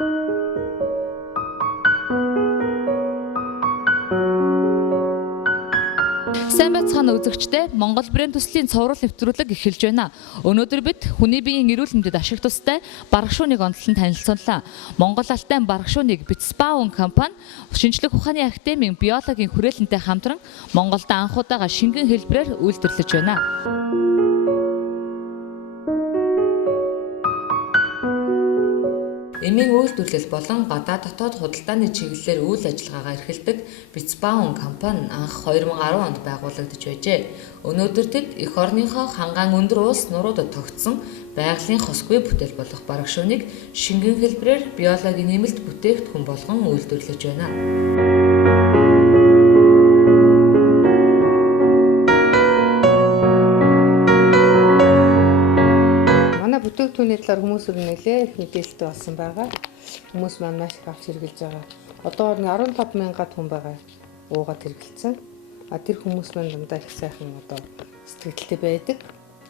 Сайн байцгаана үзэгчдээ, Монгол брэнд төслийн цовруул нэвтрүүлэг эхэлж байна. Өнөөдөр бид хүний биеийн эрүүл мэндэд ашиг тустай баргашууныг онцлон танилцууллаа. Монгол Алтай баргашууныг Бицбаун компани шинжлэх ухааны академийн биологийн хүрээлэнтэй хамтран Монголд анх удаага шингэн хэлбэрээр үйлдвэрлэж байна. Эмийн үйлдвэрлэл болон гадаад дотоод худалдааны чиглэлээр үйл ажиллагаагаа эрхэлдэг Бицбаун компани анх 2010 онд байгуулагдаж байжээ. Өнөөдөр тэд эх орныхоо хангаан өндөр улс нуруудад тогтсон байгалийн хосгүй бүтээл болох баргашууныг шингэн хэлбэрээр биологийн нэмэлт бүтээгдэхүүн болгон үйлдвэрлэж байна. Бүтээгдэхүүний талаар хүмүүсээр нэлээд мэдээлэлтэй болсон байгаа. Хүмүүс маань маш их авч хэрэгжилж байгаа. Одоо 15,000 хүн байгаа. Уугаад хэрэгжилсэн. Тэр хүмүүс маань дандаа их сайхан одоо сэтгэлдтэй байдаг.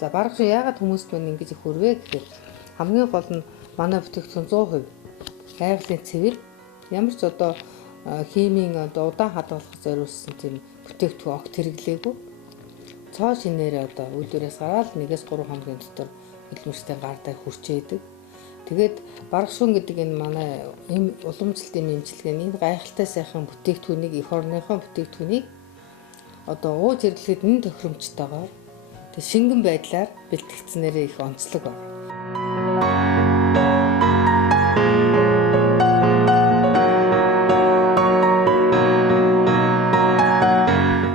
За баргашуун яагаад хүмүүст маань ингэж их хүрвэ гэхээр хамгийн гол нь манай бүтээгдэхүүн 100% байгалийн цэвэр, ямар ч одоо химийн одоо удаан хадгалах зориулсан тийм бүтээгдэхүүн огт хэрэглээгүй. Цоо шинээр одоо үйлдвэрээс гараад 1-3 хоногийн дотор хөдөлмөрчтэй гардаг хүрчээдэг. Тэгээд баргашуун гэдэг энэ манай уламжлалтын эмчилгээний гайхалтай сайхан бүтээгдэхүүнийг эх орныхон бүтээгдэхүүнийг одоо ууж хэрэглэхэд нэн тохиромжтойгоор тэг шингэн байдлаар бэлтгэгдсэнээрээ их онцлог байна.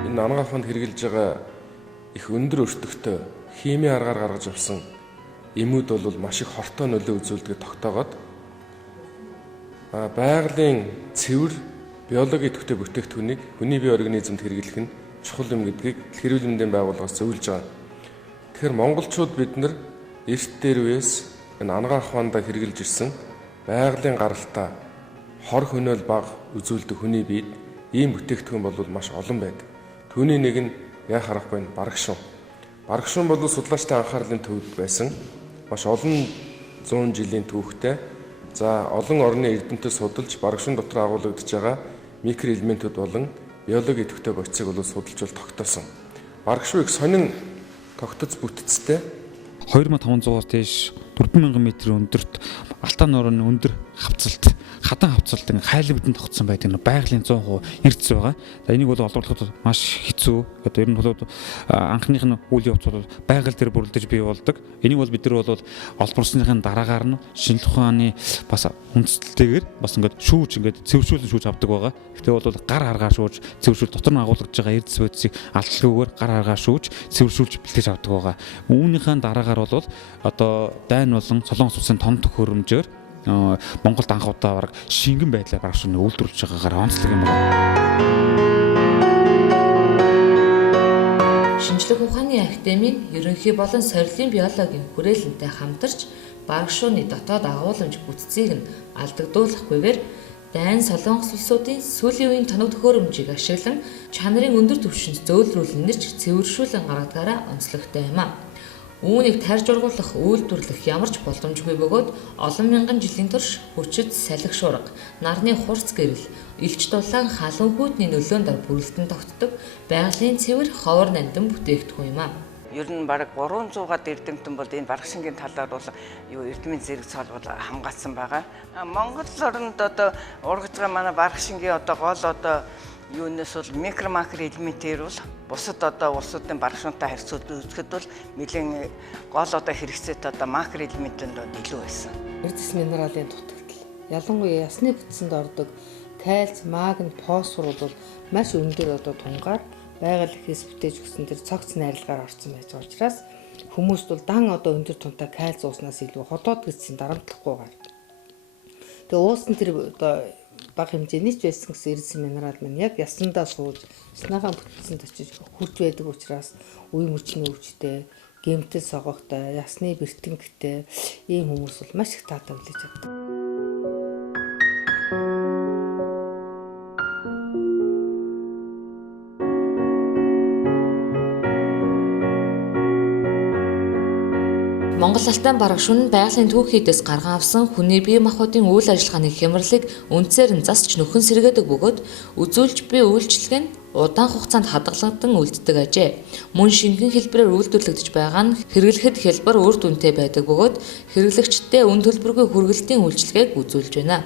Энэ ангааханд хэрэгжилж байгаа их өндөр өртөгтэй химийн аргаар гаргаж авсан эмүүд бол маш их хортой нөлөө үзүүлдэг тогтоогоод байгалийн цэвэр биологийн төвтэй бүтээгдэхүүнийг хүний бие организмд хэрэглэх нь чухал юм гэдгийг эрүүл мэндийн байгууллагаас зөвлөж байгаа. Тэгэхээр монголчууд бид нар эрт дээр үеэс энэ ангаах ухаандаа хэрэгжилж ирсэн байгалийн гаралтай хор хөнөөл бага үзүүлдэг хүний биед ийм бүтээгдэхүүн бол маш олон байдаг. Түүний нэг нь яа харахгүй нь баргашуун. Баргашуун бол судлаачдын анхаарлын төвд байсан маш олон 100 жилийн түүхтэй за олон орны эрдэмтэд судалж баргашуун дотор агуулгадж байгаа микроэлементүүд болон биологийн төвтэй бодисыг бол судалж тогтоосон. Баргашуун их сонин тогтоц бүтцтэй 2500-аас дээш 4000 м өндөрт Алтай нуурын өндөр хавцалт хатан хавцалт хайлт бидэнд тогтсон байдаг нь байгалийн 100% эрдэс байгаа. За энийг бол олдорлоход маш хэцүү. Одоо ер нь бол анхных нь үйл явц бол байгаль дээр бүрлдэж бий болдог. Энийг бол бид нар бол олборсныхын дараагаар нь шинжлэх ухааны бас хүндэтгэлтэйгээр бас ингээд шүүж ингээд цэвэршүүлэн шүүж авдаг байгаа. Гэхдээ бол гар харгаар шүүж цэвэршүүл дотор нь агуулгаж байгаа эрдэс бодисыг алдалгүйгээр гар харгаар шүүж цэвэршүүлж бэлтгэж авдаг байгаа. Үүнийхэн дараагаар бол одоо дайн болон Солонгос улсын тон төхөөрөмжөөр Монголд анх удаа бараг шингэн байдлаар баргашуун үйлдвэрлэж байгаагаар онцлог юм байна. Шинжлэх ухааны академийн ерөнхий болон сорилын биологийн хүрээлэнтэй хамтарч баргашууны дотоод агуулмж бүтцийг нь алдагдуулахгүйгээр дайн Солонгос улсуудын сүүлийн үеийн тоног төхөөрөмжийг ашиглан чанарын өндөр түвшинд зөөлрүүлнэ ч цэвэршүүлэн гаргадгаараа онцлогтой юм а. Үүнийг тарж ургуулах, үйлдвэрлэх ямар ч боломжгүй бөгөөд олон мянган жилийн турш хүчит салхи шуурга, нарны хурц гэрэл, элч дулаан халуун хүйтний нөлөөнд ор бүрэлдэн тогтдог байгалийн цэвэр ховор нандин бүтээгдэхүүн юм а. Ер нь бараг 300-аад эрдэмтэн бол энэ баргашингийн талаар бол эрдмийн зэрэг цол бол хамгаалсан байгаа. Монгол орнд одоо ургаж байгаа манай баргашингийн одоо гол одоо юунаас бол микро макро элементээр бол бусад одоо улсуудын баргашуунтай харьцуулж үзэхэд бол нэлээд гол одоо хэрэгцээтэй одоо макро элементүүд илүү байсан. Эрдэс минералын дутагдал. Ялангуяа ясны бүтцэнд ордог кальц, магний, фосфор бол маш өндөр одоо тунгаар байгаль ихээс бүтээж өгсөн тэр цогц найрлагаар орсон байж байгаа учраас хүмүүст бол дан одоо өндөр тунтай кальц ууснаас илүү ходоод гэсэн дарамтлахгүйгээр. Тэгээ уусан тэр одоо бага хэмжээний ч байсан гэсэн эрдэс минерал маань яг ясандаа сууж ясныхаа бүтцэнд очиж хурж байдаг учраас үе мөчний өвчтэй, гэмтэл согогтой, ясны бэртэнгтэй ийм хүмүүс бол маш их таатай үлээж авдаг. Монгол Алтайн барагшун нь байгалийн түүхийдээс гарган авсан хүний бие махбодын үйл ажиллагааны хямралыг үндсээр нь засч нөхөн сэргээдэг бөгөөд үзүүлж буй үйлчлэг нь удаан хугацаанд хадгалагдан үлддэг ажээ. Мөн шингэн хэлбэрээр үйлдвэрлэгдэж байгаа нь хэрэглэхэд хялбар үр дүнтэй байдаг бөгөөд хэрэглэгчдэд үн төлбөргүй хүргэлтийн үйлчлэгийг үзүүлж байна.